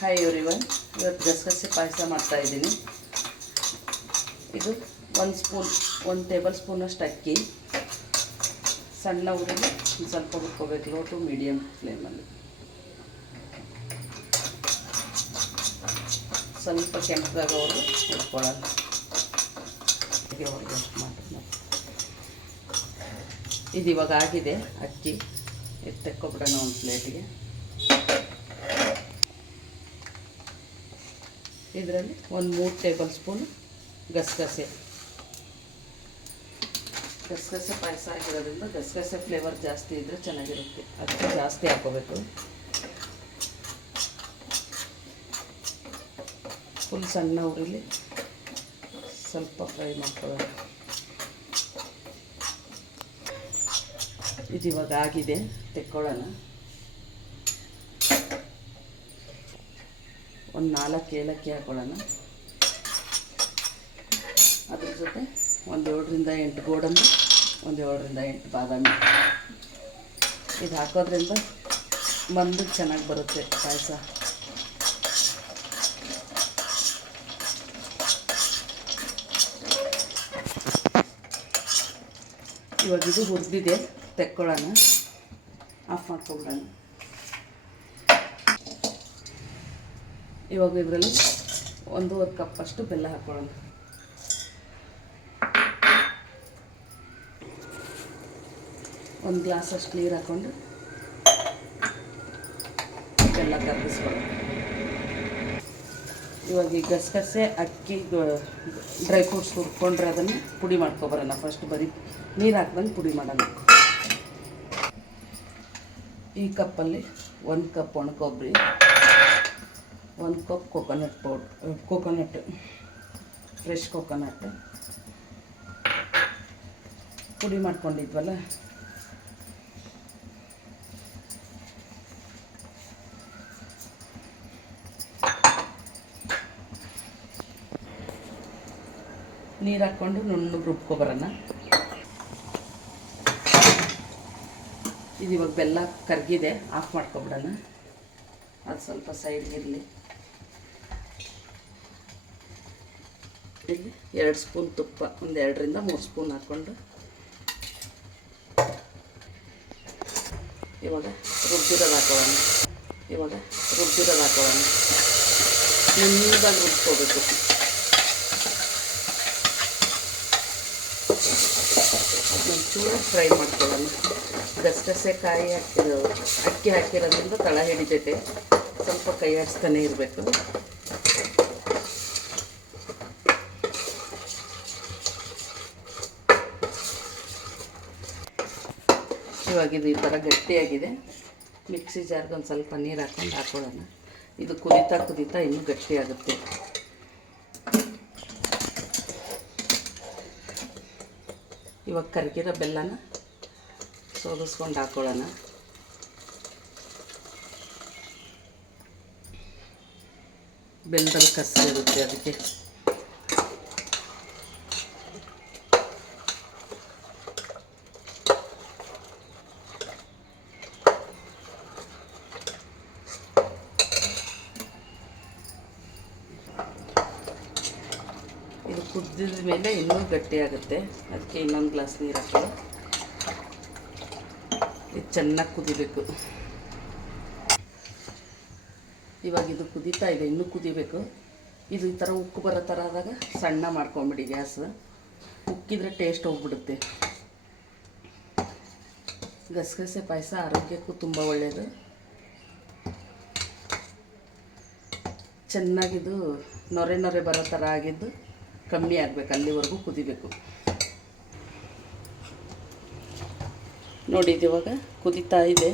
Hi everyone, ಇವತ್ತು ಗಸಗಸೆ ಪಾಯಸ ಮಾಡ್ತಾಯಿದ್ದೀನಿ. ಇದು ಒಂದು ಟೇಬಲ್ ಸ್ಪೂನಷ್ಟು ಅಕ್ಕಿ ಸಣ್ಣ ಉರಿಲಿ ಸ್ವಲ್ಪ ಹುರ್ಕೋಬೇಕು. ಲೋ ಟು ಮೀಡಿಯಮ್ ಫ್ಲೇಮಲ್ಲಿ ಸ್ವಲ್ಪ ಕೆಂಪಗಾಗೋರು ಹುರ್ಕೊಳ್ಳೋಣ. ಇದು ಇವಾಗ ಆಗಿದೆ. ಅಕ್ಕಿ ತೆಕ್ಕೊಬಿಡೋಣ ಒಂದು ಪ್ಲೇಟಿಗೆ. ಇದರಲ್ಲಿ ಒಂದು 3 ಟೇಬಲ್ ಸ್ಪೂನ್ ಗಸಗಸೆ ಪಾಯಸ ಆಗಿರೋದ್ರಿಂದ ಗಸಗಸೆ ಫ್ಲೇವರ್ ಜಾಸ್ತಿ ಇದ್ದರೆ ಚೆನ್ನಾಗಿರುತ್ತೆ. ಅದಕ್ಕೆ ಜಾಸ್ತಿ ಹಾಕೋಬೇಕು. ಫುಲ್ ಸಣ್ಣ ಉರಿಲಿ ಸ್ವಲ್ಪ ಫ್ರೈ ಮಾಡ್ಕೊಳ್ಳೋಣ. ಇದು ಇವಾಗ ಆಗಿದೆ, ತೆಕ್ಕೊಳ್ಳೋಣ. ಒಂದು 4 ಏಲಕ್ಕಿ ಹಾಕೊಳ್ಳೋಣ. ಅದ್ರ ಜೊತೆ ಒಂದು 7ರಿಂದ 8 ಗೋಡಂಬಿ, ಒಂದು 7ರಿಂದ 8 ಬಾದಾಮಿ. ಇದು ಹಾಕೋದ್ರಿಂದ ಮಂದಕ್ಕೆ ಚೆನ್ನಾಗಿ ಬರುತ್ತೆ ಪಾಯಸ. ಇವಾಗ ಇದು ಹುರಿದಿದೆ, ತೆಕ್ಕೊಳ್ಳೋಣ. ಆಫ್ ಮಾಡ್ಕೊಬಿಡೋಣ. ಇವಾಗ ಇದರಲ್ಲಿ 1.5 ಕಪ್ಪಷ್ಟು ಬೆಲ್ಲ ಹಾಕೊಳ್ಳೋಣ. ಒಂದು ಗ್ಲಾಸಷ್ಟು ನೀರು ಹಾಕ್ಕೊಂಡು ಬೆಲ್ಲ ಕರಗಿಸ್ಕೊಳ್ಳೋಣ. ಇವಾಗ ಈ ಗಸಗಸೆ ಅಕ್ಕಿ ಡ್ರೈ ಫ್ರೂಟ್ಸ್ ಹುರ್ಕೊಂಡ್ರೆ ಅದನ್ನು ಪುಡಿ ಮಾಡ್ಕೊಬರೋಣ. ಫಸ್ಟ್ ಬರೀ ನೀರು ಹಾಕ್ದಂಗೆ ಪುಡಿ ಮಾಡೋಣ. ಈ ಕಪ್ಪಲ್ಲಿ 1 ಕಪ್ ಒಣ ಕೊಬ್ಬರಿ, 1 ಕಪ್ ಕೋಕೋನಟ್ ಫ್ರೆಶ್ ಕೋಕೋನಟ್ ಪುಡಿ ಮಾಡ್ಕೊಂಡಿದ್ವಲ್ಲ, ನೀರು ಹಾಕ್ಕೊಂಡು ನುಣ್ಣಗೆ ರುಬ್ಕೊಬರೋಣ. ಇದು ಇವಾಗ ಬೆಲ್ಲ ಕರಗಿದೆ, ಆಫ್ ಮಾಡ್ಕೊಬಿಡೋಣ. ಅದು ಸ್ವಲ್ಪ ಸೈಡ್ಗಿರಲಿ. ಇಲ್ಲಿ 2 ಸ್ಪೂನ್ ತುಪ್ಪ, ಒಂದು 2ರಿಂದ 3 ಸ್ಪೂನ್ ಹಾಕ್ಕೊಂಡು ಇವಾಗ ರುಬ್ಬಿರೋದು ಹಾಕೊಳ್ಳೋಣ. ನುಣ್ಣದಾಗಿ ರುಬ್ಕೋಬೇಕು. ಒಂಚೂರು ಫ್ರೈ ಮಾಡ್ಕೊಳ್ಳೋಣ. ಗಸಗಸೆ ಕಾಯಿ ಅಕ್ಕಿ ಹಾಕಿರೋದ್ರಿಂದ ತಳ ಹಿಡಿತೈತೆ, ಸ್ವಲ್ಪ ಕೈ ಆಡಿಸ್ತಾನೆ ಇರಬೇಕು. ಇವಾಗ ಇದು ಈ ಥರ ಗಟ್ಟಿಯಾಗಿದೆ. ಮಿಕ್ಸಿ ಜಾರ್ಗೆ ಒಂದು ಸ್ವಲ್ಪ ನೀರು ಹಾಕ್ಕೊಳ್ಳೋಣ. ಇದು ಕುದೀತಾ ಇನ್ನೂ ಗಟ್ಟಿಯಾಗುತ್ತೆ. ಇವಾಗ ಕರಗಿರೋ ಬೆಲ್ಲನ ಸೋದಿಸ್ಕೊಂಡು ಹಾಕ್ಕೊಳ್ಳೋಣ. ಬೆಲ್ಲದಲ್ಲಿ ಕಸರಿರುತ್ತೆ, ಅದಕ್ಕೆ ಇದು ಕುದಿದ ಮೇಲೆ ಇನ್ನೂ ಗಟ್ಟಿಯಾಗುತ್ತೆ. ಅದಕ್ಕೆ ಇನ್ನೊಂದು ಗ್ಲಾಸ್ ನೀರು ಹಾಕೊಳ್ಳಿ. ಇದು ಚೆನ್ನಾಗಿ ಕುದಿಬೇಕು. ಇವಾಗ ಇದು ಕುದೀತಾ ಇದೆ, ಇನ್ನೂ ಕುದಿಬೇಕು. ಇದು ಈ ಥರ ಉಕ್ಕು ಬರೋ ಥರ ಆದಾಗ ಸಣ್ಣ ಮಾಡ್ಕೊಂಬಿಡಿ ಗ್ಯಾಸ್. ಉಕ್ಕಿದ್ರೆ ಟೇಸ್ಟ್ ಹೋಗ್ಬಿಡುತ್ತೆ. ಗಸಗಸೆ ಪಾಯಸ ಆರೋಗ್ಯಕ್ಕೂ ತುಂಬ ಒಳ್ಳೆಯದು. ಚೆನ್ನಾಗಿದು ನೊರೆ ಬರೋ ಥರ ಆಗಿದ್ದು ಕಮ್ಮಿ ಆಗಬೇಕು, ಅಲ್ಲಿವರೆಗೂ ಕುದಿಬೇಕು. ನೋಡಿ, ಇದು ಇವಾಗ ಕುದೀತಾ ಇದೆ.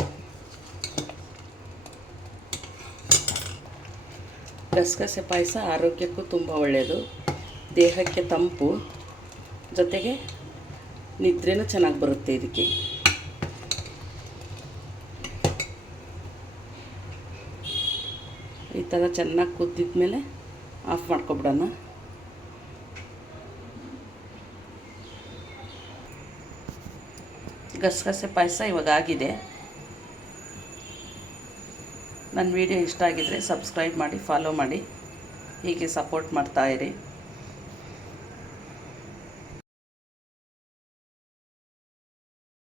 ಗಸಗಸೆ ಪಾಯಸ ಆರೋಗ್ಯಕ್ಕೂ ತುಂಬ ಒಳ್ಳೆಯದು. ದೇಹಕ್ಕೆ ತಂಪು, ಜೊತೆಗೆ ನಿದ್ರೆನೂ ಚೆನ್ನಾಗಿ ಬರುತ್ತೆ ಇದಕ್ಕೆ. ಈ ಥರ ಚೆನ್ನಾಗಿ ಕುದ್ದಿದ ಮೇಲೆ ಆಫ್ ಮಾಡ್ಕೊಬಿಡೋಣ. ಗಸಗಸೆ ಪಾಯಸ ಇವಾಗ ಆಗಿದೆ. ನನ್ನ ವಿಡಿಯೋ ಇಷ್ಟ ಆಗಿದ್ದರೆ ಸಬ್ಸ್ಕ್ರೈಬ್ ಮಾಡಿ, ಫಾಲೋ ಮಾಡಿ, ಹೀಗೆ ಸಪೋರ್ಟ್ ಮಾಡ್ತಾಯಿರಿ.